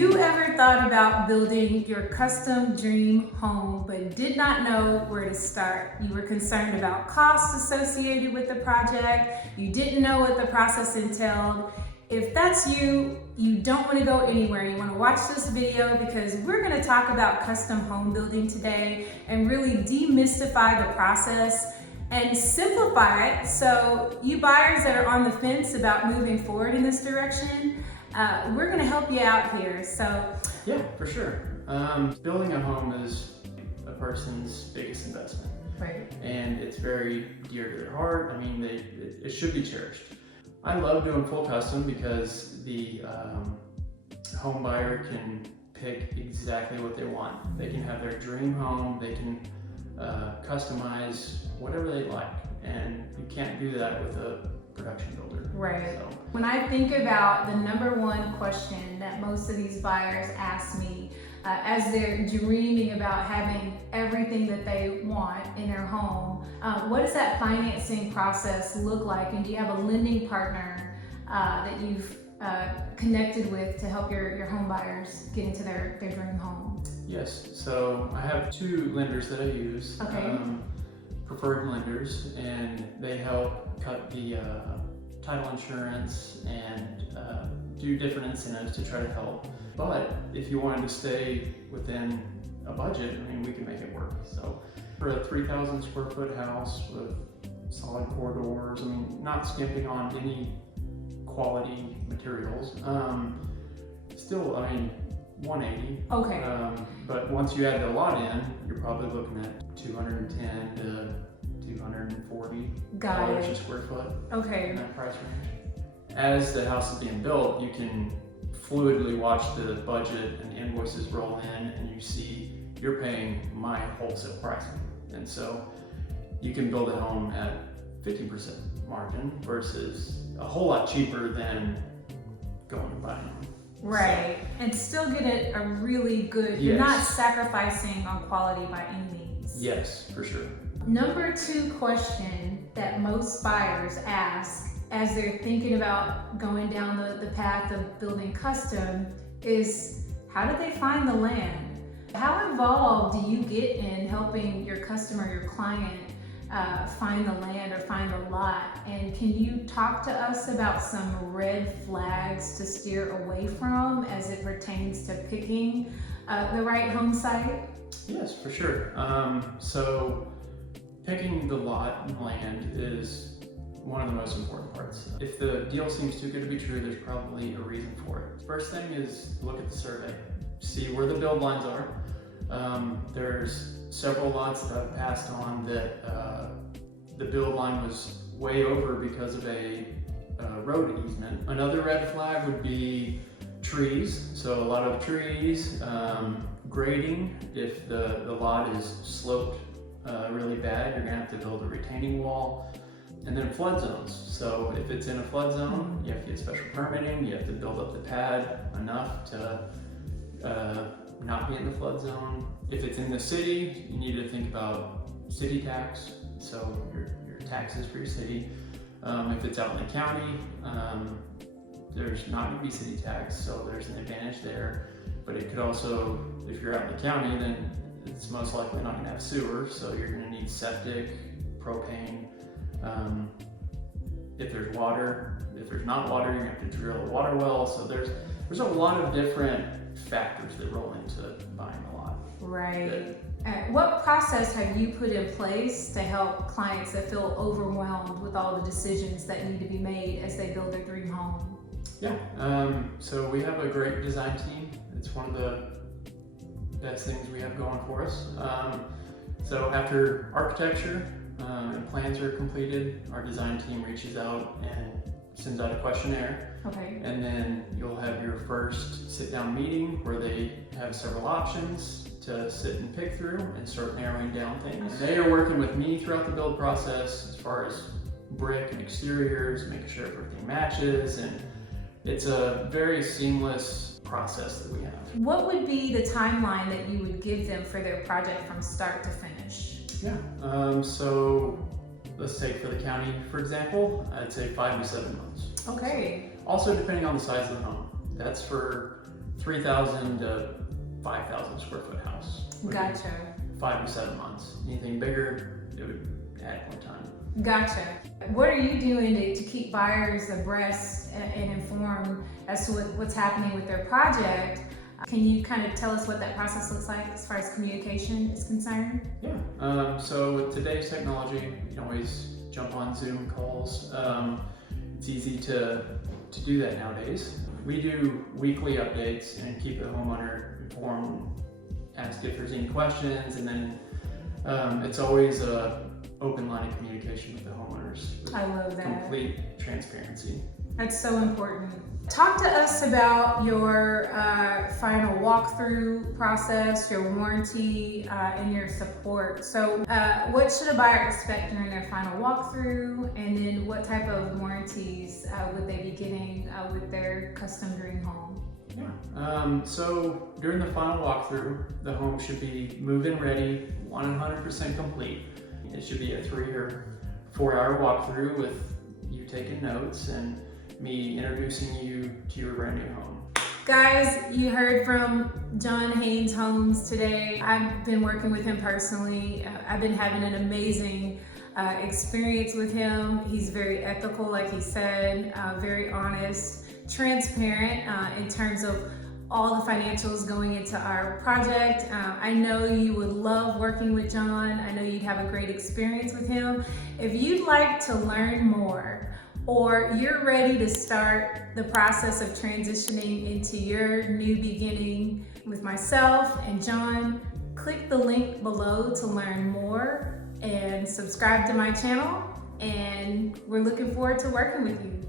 you ever thought about building your custom dream home but did not know where to start? You were concerned about costs associated with the project. You didn't know what the process entailed. If that's you, you don't want to go anywhere. You want to watch this video because we're going to talk about custom home building today and really demystify the process and simplify it so you buyers that are on the fence about moving forward in this direction, we're going to help you out here. So yeah, for sure. Building a home is a person's biggest investment. Right. And it's very dear to their heart. I mean, it should be cherished. I love doing full custom because the home buyer can pick exactly what they want. They can have their dream home, they can customize whatever they like, and you can't do that with a production builder. Right. So. When I think about the number one question that most of these buyers ask me as they're dreaming about having everything that they want in their home, what does that financing process look like? And do you have a lending partner that you've connected with to help your home buyers get into their dream home? Yes, so I have two lenders that I use, okay. Preferred lenders, and they help cut the title insurance and do different incentives to try to help. But if you wanted to stay within a budget, I mean, we can make it work. So for a 3,000 square foot house with solid corridors, I mean, not skimping on any quality materials, still, I mean, 180. Okay. But once you add the lot in, you're probably looking at 210 to 240 dollars a square foot. Okay. In that price range. As the house is being built, you can fluidly watch the budget and invoices roll in, and you see you're paying my wholesale pricing. And so you can build a home at 50% margin versus a whole lot cheaper than going and buying one. Right, so, and still get it a really good, yes. You're not sacrificing on quality by any means. Yes, for sure. Number two question that most buyers ask as they're thinking about going down the path of building custom is, how do they find the land? How involved do you get in helping your customer, your client, find the land or find the lot? And can you talk to us about some red flags to steer away from as it pertains to picking the right home site? Yes, for sure. So picking the lot and land is one of the most important parts. If the deal seems too good to be true, there's probably a reason for it. First thing is look at the survey, see where the build lines are. There's several lots that I've passed on that the build line was way over because of a road easement. Another red flag would be trees. So a lot of trees, grading. If the lot is sloped really bad, you're gonna have to build a retaining wall. And then flood zones. So if it's in a flood zone, you have to get special permitting, you have to build up the pad enough to not be in the flood zone. If it's in the city, you need to think about city tax, so your taxes for your city. If it's out in the county, there's not going to be city tax, so there's an advantage there. But it could also, if you're out in the county, then it's most likely not going to have sewer, so you're going to need septic, propane. If there's water, if there's not water, you're going to have to drill a water well. So there's a lot of different factors that roll into buying a lot. Right. What process have you put in place to help clients that feel overwhelmed with all the decisions that need to be made as they build their dream home? Yeah, so we have a great design team. It's one of the best things we have going for us. So after architecture and plans are completed, our design team reaches out and sends out a questionnaire. Okay. And then you'll have your first sit-down meeting where they have several options to sit and pick through and start narrowing down things. They are working with me throughout the build process as far as brick and exteriors, making sure everything matches, and it's a very seamless process that we have. What would be the timeline that you would give them for their project from start to finish? Yeah, so let's take for the county, for example, I'd say 5 to 7 months. Okay. Also depending on the size of the home. That's for 3,000 to 5,000 square foot house. Gotcha. 5 to 7 months. Anything bigger, it would add more time. Gotcha. What are you doing to keep buyers abreast and informed as to what's happening with their project? Can you kind of tell us what that process looks like as far as communication is concerned? Yeah. So with today's technology, you can always jump on Zoom calls. It's easy to do that nowadays. We do weekly updates and keep the homeowner informed, ask if there's any questions, and then it's always a open line of communication with the homeowners. With I love that. Complete transparency. That's so important. Talk to us about your final walkthrough process, your warranty, and your support. So what should a buyer expect during their final walkthrough, and then what type of warranties would they be getting with their custom dream home? Yeah. So during the final walkthrough, the home should be move-in ready, 100% complete. It should be a 3 or 4 hour walkthrough with you taking notes and me introducing you to your brand new home. Guys, you heard from John Haynes Homes today. I've been working with him personally. I've been having an amazing experience with him. He's very ethical, like he said, very honest, transparent in terms of all the financials going into our project. I know you would love working with John. I know you'd have a great experience with him. If you'd like to learn more, or you're ready to start the process of transitioning into your new beginning with myself and John, click the link below to learn more and subscribe to my channel. And we're looking forward to working with you.